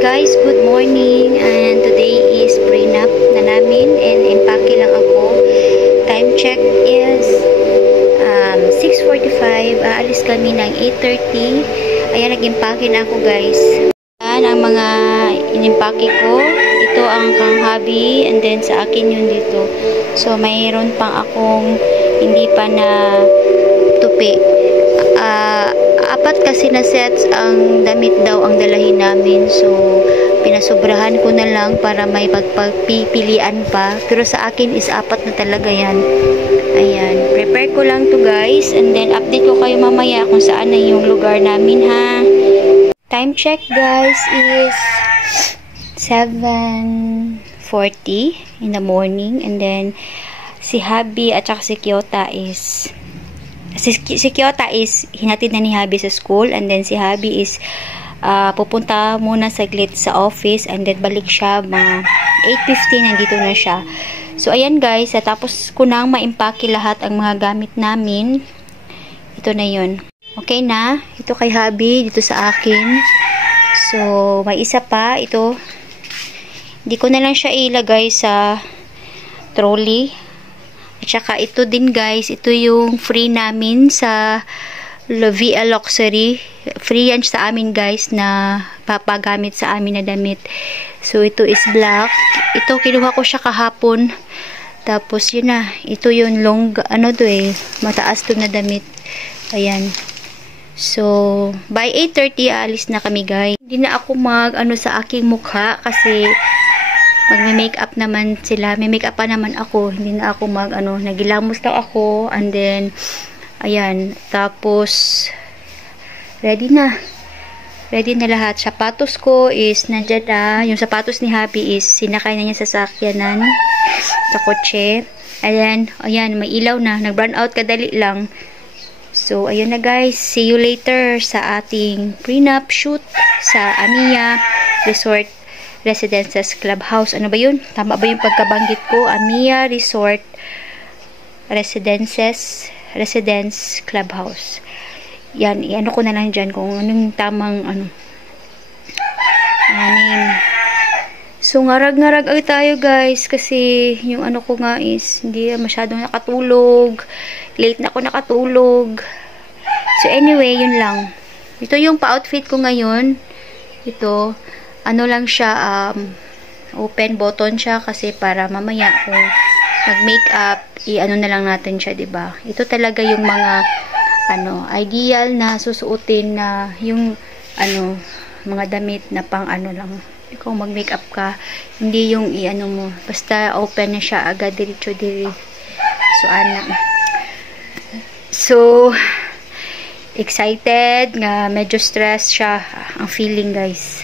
Guys, good morning, and today is prenup na namin and empake lang ako. Time check is 6:45. Aalis kami ng 8:30. Ayan, nag-empake na ako, guys. Ayan ang mga inimpake ko. Ito ang kang hubby, and then sa akin yun dito. So mayroon pang akong hindi pa na tupi. Apat kasi na sets ang damit daw ang dalahin namin. So, pinasobrahan ko na lang para may pagpipilian pa. Pero sa akin is apat na talaga yan. Ayan. Prepare ko lang to guys. And then, update ko kayo mamaya kung saan na yung lugar namin ha. Time check guys is 7:40 in the morning. And then, si Habi at saka si Kyota is si Kyota is hinatid na ni Habi sa school, and then si Habi is pupunta muna saglit sa office, and then balik siya mga 8:15, nandito na siya. So ayan guys, tapos ko nang maimpake lahat ang mga gamit namin. Ito na yun. Okay na, ito kay Habi, dito sa akin. So may isa pa, ito hindi ko na lang siya ilagay sa trolley. At saka ito din guys, ito yung free namin sa VL Luxury. Free yan sa amin guys na papagamit sa amin na damit. So ito is black. Ito kinuha ko siya kahapon. Tapos yun na, ito yung long, mataas to na damit. Ayan. So by 8:30 aalis na kami guys. Hindi na ako sa aking mukha kasi magme-makeup naman sila. May makeup pa naman ako. Hindi na ako nagilamos lang ako. And then, ayan. Tapos, ready na. Ready na lahat. Sapatos ko is nandiyan na. Yung sapatos ni Happy is sinakay na niya sa sakyanan. Sa kotse. Ayan. Ayan. May ilaw na. Nag-burn out kadali lang. So, ayun na guys. See you later sa ating prenup shoot sa Amiya Resort Residences Clubhouse. Ano ba yun? Tama ba yung pagkabanggit ko? Amiya Resort Residences Residence Clubhouse. Yan, i-ano ko na lang dyan kung anong tamang name. So, ngarag-ngarag ay tayo guys kasi yung ko nga is hindi masyadong nakatulog. Late na ako nakatulog. So, anyway, yun lang. Ito yung pa-outfit ko ngayon. Ito lang siya, open button siya kasi para mamaya kung mag-makeup, na lang natin siya, diba? Ito talaga yung mga, ideal na susuotin na yung, mga damit na pang lang. Kung mag-makeup ka, hindi yung mo. Basta open na siya, agad diretso diri. So, excited, nga medyo stress siya ang feeling guys.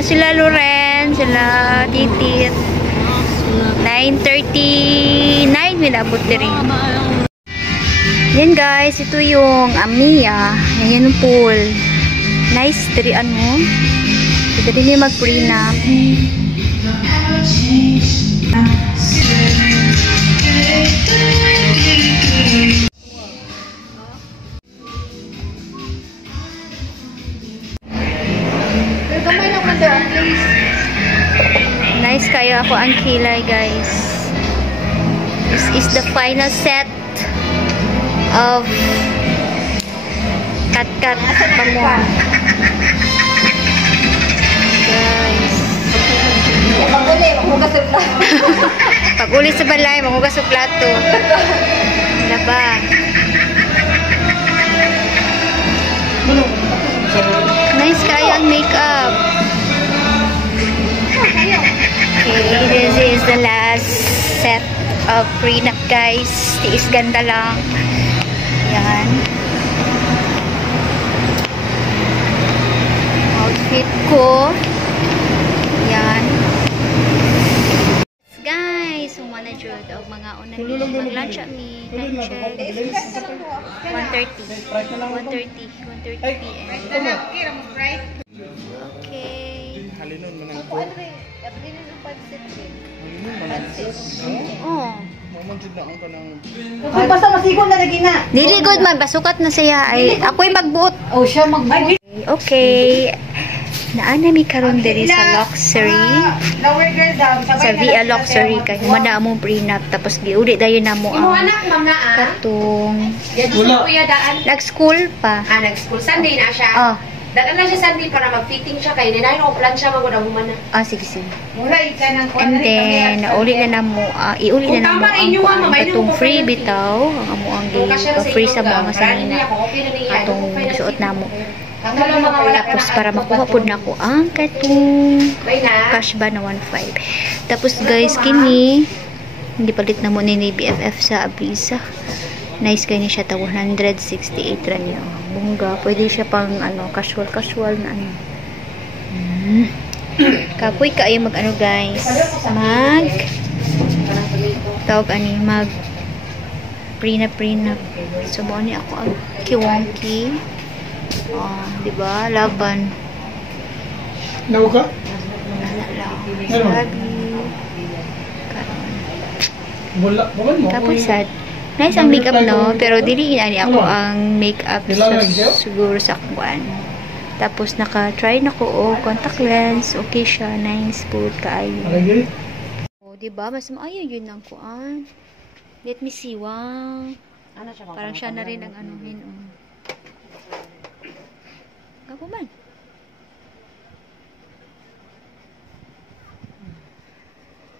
Na sila Loren, sila Titit. 9:39 minabot din rin. Yan guys, ito yung Amia. Yan yung pool. Nice, dari ano. Ito din yung mag-prenup. Nice kayo ako ang kilay guys. This is the final set of kat-kat pamuan. Guys. Pag-uli sa balay, magugas sa plato. Wala ba? Nice kayo ang makeup. Okay, this is the last set of prenup guys. Tiis ganda lang. Yan. Outfit ko. Yan. Guys, humana jud og mga una ni mag-lunch at me. Time check. 1:30 PM. Okay. Halinon man ang ko. Oh. Mamanjud na ang kanang. Basta masigon na lagi na. Dili good man, basukat na siya. Ay, ako'y magbuot. Oh, siya magbuot. Okay. Naana mi karon diri sa luxury. Lower girl daw. Sa Via Luxury kay humana among prenup tapos giuli dayon namo Imo ang anak ma'am na katong Wala. Kuya daan. nag-school pa. Nag-school. Sunday na siya. Oh, Daan na siya Sunday para mag-fitting siya kay ninahin ko plan siya magud ang humana. sige sige. Mura ika nang And then nauli na namo iuli na namo ang katong free bitaw ang amo ang free sa mga sanina atong suot namo. Tapos para makuha po na ko ang katong cash ba na 1.5. Tapos guys, kini hindi palit na mo ni BFF sa Abrisa. Nice kayo siya ta 168 ra niyo. Bungga, pwede siya pang ano, casual na ano. Kapoy kayo mag ano guys. Tawag ani mag prenup. So mo ni ako ang kiwonki. Oh, di ba? Laban. Nawa ka? Wala lang. Ano? Sabi. Karon. Wala mo. Tapos sad. Nice ang makeup no, pero dili ani ako ang makeup siguro sa kuan. Tapos naka-try na ko contact lens, okay siya, nice po kaayo. Oh, di ba? Mas maayo yun ang kuan. Let me see, wow. Parang siya na rin ang anuhin. Gago man.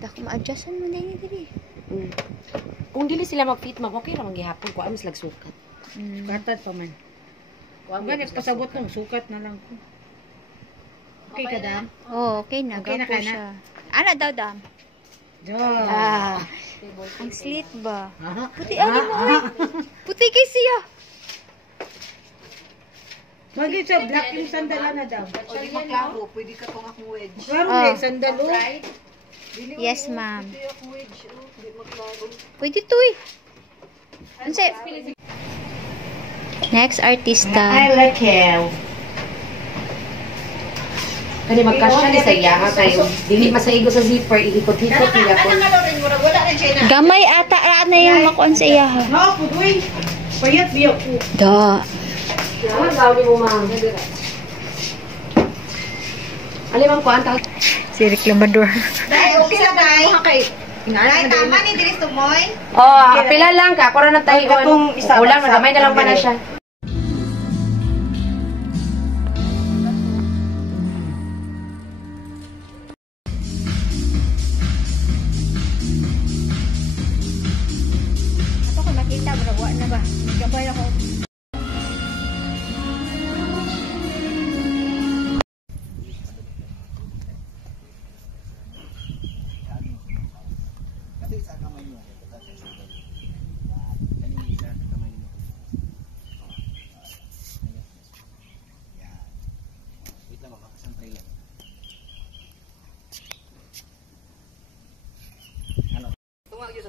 Dako ma-adjustan mo na yun dili. Kung dili sila mag-fit okay ra man gihapon ko amis lag sukat. Sukatan pa man. Ganit pasabot ng sukat na lang ko. Okay ka dam? Oh, okay na. Okay na Gapo ka na? siya. Ano daw, dam? Ang slit ba? Puti, ani mo, oy. Puti kay siya. Magit sa black yung sandala na daw. O di maklaro, pwede ka tong akong wedge. Klaro Oh. yung sandalo. Yes, ma'am. Pwede akong wedge, di maklaro. Pwede to eh. Ano sa'yo? Next artista. like him. Kani magkasya ni sa iya kay dili masaigo sa zipper iikot-ikot nila ko. Wala rin siya na. Gamay ata ra na yung makuan sa iya. ha. No, pudoy. Payat biya ko. Da. Ano daw ni mo ma'am? Ali man ko anta. Si reklamador. Dahil okay na dahil. Dahil tama ni Diris Tumoy. Oh, apila lang ka ako ra na tayo. Katong isa- Ulan magamay na lang pa na siya. Ato ko makita mo na ba? Gabay ako.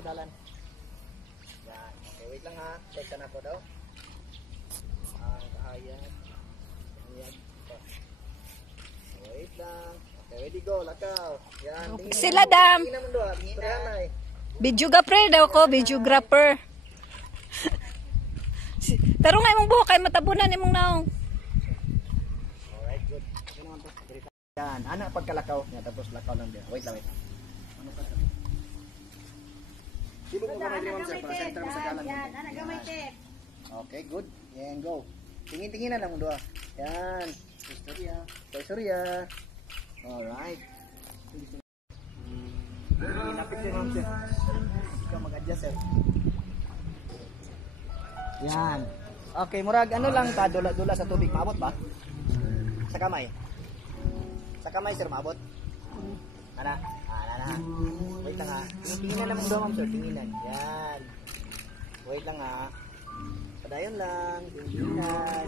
dalan. Yan. Okay, wait lang ha. Check ka na ko daw. Ayan. Ayan. Wait lang. Okay, ready go. Lakaw. Yan. Tingin Sila dam. Tingin naman doon. Turihan na eh. Videographer daw ko, videographer. Pero nga imong buhok kay matabunan imong naong. Alright, good. Yan naman to. Yan. Ana pagkalakaw. Yan, tapos lakaw lang din. Wait lang, wait lang. Ano pa sa Sibog mo kamay din, ma'am, sir, para center mo sa galang. Yan, ana gamay tip. Okay, good. Yan, go. Tingin-tingin na lang mo doon. Yan. Storya. Storya. Alright. Lapit din, ma'am, sir. Ikaw mag-adjust, sir. Yan. Okay, murag ano lang ta, dula-dula sa tubig. Maabot ba? Sa kamay. Sa kamay, sir, maabot. Ana. Ana. Wait lang ha. Tingin na lang doon, ma'am, sir. Tinginan. Yan. Wait lang ha. Padayon lang. Tinginan.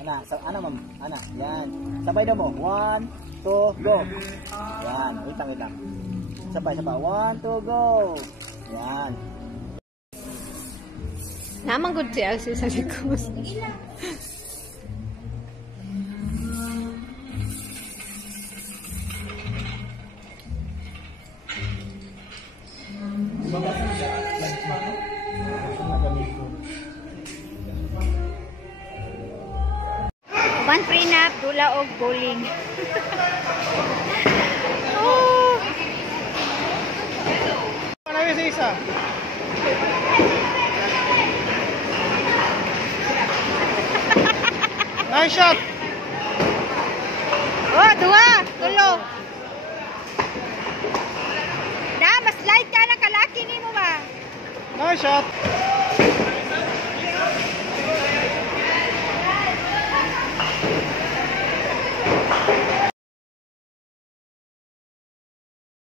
Ana, ana ma'am. Ana. Yan. Sabay daw mo. 1, 2, go. Yan. Wait lang. Sabay. 1, 2, go. Yan. Naman good si Elsie sa likod. One prenup, dula og bowling. Oh. Ano yung isa? Nice shot! Oh, dua, tulo. Da, mas light ka na kalaki nimo ba? Nice shot!